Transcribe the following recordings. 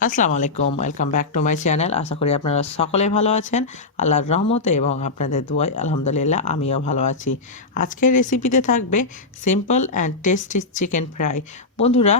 আসসালামু আলাইকুম, welcome back to my channel. আশা করি আপনারা সকলেই ভালো আছেন আল্লাহর রহমতে এবং আপনাদের দোয়ায়। আলহামদুলিল্লাহ আমিও ভালো আছি। আজকের রেসিপিতে থাকবে simple and tasty chicken fry. বন্ধুরা,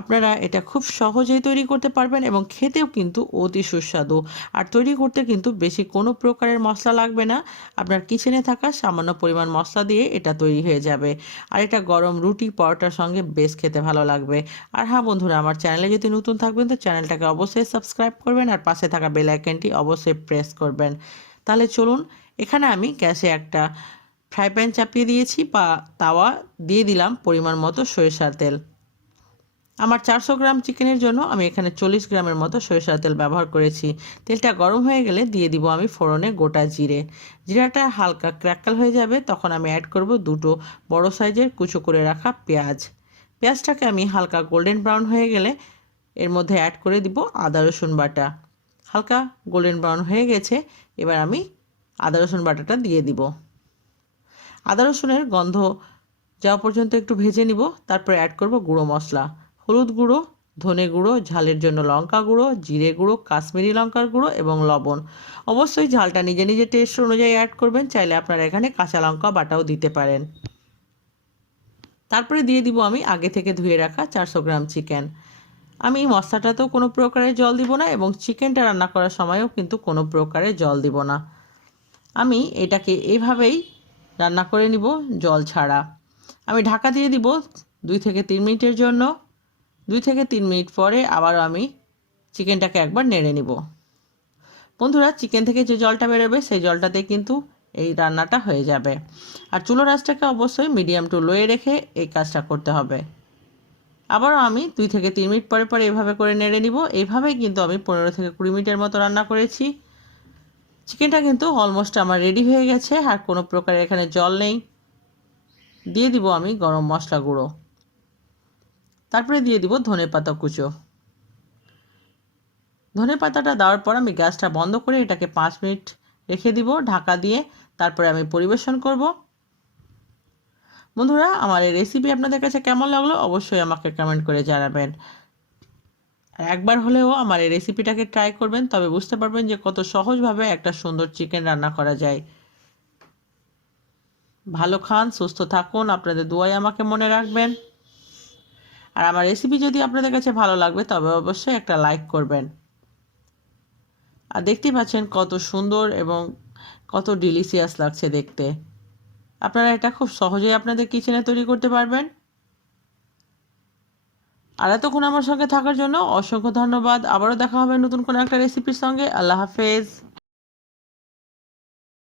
আপনারা এটা খুব সহজেই তৈরি করতে পারবেন এবং খেতেও কিন্তু অতি সুস্বাদু। আর তৈরি করতে কিন্তু বেশি কোনো প্রকারের মশলা লাগবে না। আপনার কিচেনে থাকা সামান্য পরিমাণ মশলা দিয়ে এটা তৈরি হয়ে যাবে। আর এটা গরম রুটি পরোটার সঙ্গে বেশ খেতে ভালো লাগবে। আর হ্যাঁ বন্ধুরা, আমার চ্যানেলে যদি নতুন থাকবেন তো চ্যানেলটাকে অবশ্যই সাবস্ক্রাইব করবেন আর পাশে থাকা বেল আইকনটি অবশ্যই প্রেস করবেন। তাহলে চলুন, এখানে আমি গ্যাসে একটা ফ্রাই প্যান চাপিয়ে দিয়েছি বা তাওয়া দিয়ে দিলাম পরিমাণ মতো সরিষার তেল। আমার 400 গ্রাম চিকেনের জন্য আমি এখানে 40 গ্রামের মতো সরিষার তেল ব্যবহার করেছি। তেলটা গরম হয়ে গেলে দিয়ে দিব আমি ফোড়নে গোটা জিরে। জিরাটা হালকা ক্র্যাকল হয়ে যাবে তখন আমি অ্যাড করব দুটো বড় সাইজের কুচো করে রাখা পেঁয়াজ। পেঁয়াজটাকে আমি হালকা গোল্ডেন ব্রাউন হয়ে গেলে এর মধ্যে অ্যাড করে দিব আদা রসুন বাটা। হালকা গোল্ডেন ব্রাউন হয়ে গেছে, এবার আমি আদা রসুন বাটাটা দিয়ে দিব। আদা রসুনের গন্ধ যাওয়া পর্যন্ত একটু ভেজে নিব, তারপরে অ্যাড করব গুঁড়ো মশলা, হলুদ গুঁড়ো, ধনে গুঁড়ো, ঝালের জন্য লঙ্কা গুঁড়ো, জিরে গুঁড়ো, কাশ্মীরি লঙ্কার গুঁড়ো এবং লবণ। অবশ্যই ঝালটা নিজে নিজে টেস্ট অনুযায়ী অ্যাড করবেন, চাইলে আপনারা এখানে কাঁচা লঙ্কা বাটাও দিতে পারেন। তারপরে দিয়ে দিব আমি আগে থেকে ধুয়ে রাখা 400 গ্রাম চিকেন। আমি মশলাটাতেও কোনো প্রকারের জল দিব না এবং চিকেনটা রান্না করার সময়ও কিন্তু কোনো প্রকারের জল দিব না। আমি এটাকে এইভাবেই রান্না করে নিব, জল ছাড়া। আমি ঢাকা দিয়ে দিব 2 থেকে 3 মিনিটের জন্য। 2 থেকে 3 মিনিট পরে আবারও আমি চিকেনটাকে একবার নেড়ে নিব। বন্ধুরা, চিকেন থেকে যে জলটা বেরোবে সেই জলটাতে কিন্তু এই রান্নাটা হয়ে যাবে। আর চুলোর আঁচটাকে অবশ্যই মিডিয়াম টু লোয়ে রেখে এই কাজটা করতে হবে। আবারও আমি 2 থেকে 3 মিনিট পরে পরে এভাবে করে নেড়ে নিব। এইভাবেই কিন্তু আমি 15 থেকে 20 মিনিটের মতো রান্না করেছি। চিকেনটা কিন্তু অলমোস্ট আমার রেডি হয়ে গেছে, আর কোনো প্রকারের এখানে জল নেই। দিয়ে দিব আমি গরম মশলা গুঁড়ো, তারপরে দিয়ে দিব ধনেপাতা কুচো। ধনেপাতাটা দেওয়ার পর আমি গ্যাসটা বন্ধ করে এটাকে 5 মিনিট রেখে দিব ঢাকা দিয়ে। তারপরে আমি পরিবেশন করব। বন্ধুরা, আমার এই রেসিপি আপনাদের কাছে কেমন লাগলো অবশ্যই আমাকে কমেন্ট করে জানাবেন। আর একবার হলেও আমার এই রেসিপিটাকে ট্রাই করবেন, তবে বুঝতে পারবেন যে কত সহজভাবে একটা সুন্দর চিকেন রান্না করা যায়। ভালো খান, সুস্থ থাকুন, আপনাদের দোয়াই আমাকে মনে রাখবেন। আর আমার রেসিপি যদি আপনাদের কাছে ভালো লাগবে তবে অবশ্যই একটা লাইক করবেন। আর দেখতেই পাচ্ছেন কত সুন্দর এবং কত ডিলিশিয়াস লাগছে দেখতে। আপনারা এটা খুব সহজেই আপনাদের কিচেনে তৈরি করতে পারবেন। আর এতক্ষণ আমার সঙ্গে থাকার জন্য অসংখ্য ধন্যবাদ। আবারও দেখা হবে নতুন কোনো একটা রেসিপির সঙ্গে। আল্লাহ হাফেজ।